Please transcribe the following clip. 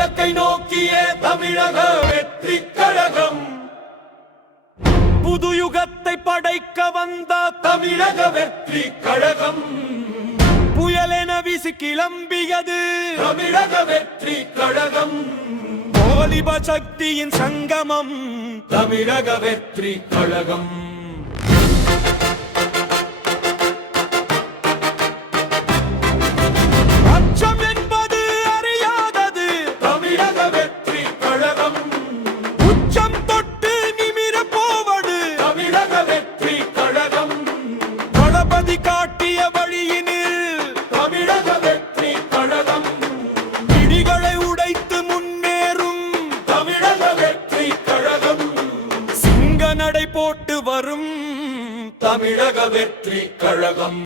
இலக்கை நோக்கிய தமிழக வெற்றி கழகம். புது யுகத்தை படைக்க வந்த தமிழக வெற்றி கழகம். புயலென வீசி கிளம்பியது தமிழக வெற்றி கழகம். வாலிப சக்தியின் சங்கமம் தமிழக வெற்றி கழகம். அச்சம் என்பது அறியாதது தமிழக வெற்றி கழகம். உச்சம் தொட்டு நிமிர போவது தமிழக வெற்றி கழகம். தளபதி காட்டிய வழியினில் தமிழக வெற்றி கழகம். இடிகளை உடைத்து முன்னேறும் தமிழக வெற்றி கழகம். சிங்க நடை போட்டு வரும் தமிழக வெற்றி கழகம்.